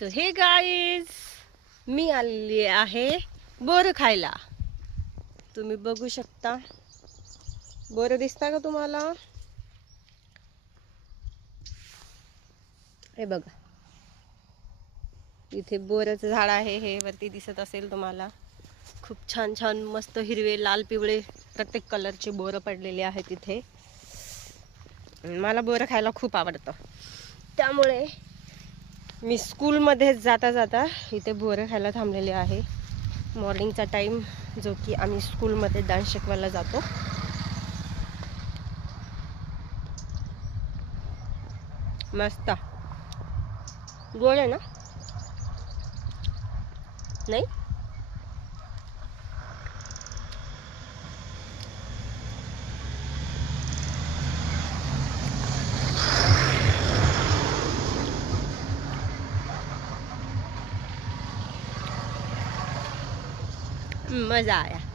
So हे guys, मी आलेली आहे बोरं खायला. तुम्ही बघू शकता, बोरं दिसता का तुम्हाला? हे बघा, इथे बोराचं झाड आहे. हे वरती दिसत असेल तुम्हाला. खूप छान छान मस्त हिरवे, लाल, पिवळे प्रत्येक कलरचे बोरं पडलेले आहेत इथे. मला बोरं खायला खूप आवडतं, त्यामुळे मी स्कूलमध्ये जाता जाता इथे बोरं खायला थांबलेले आहे. मॉर्निंगचा टाइम जो की आम्ही स्कूलमध्ये डान्स शिकवायला जातो. मस्त गोड आहे ना? नाही, मज़ा आया.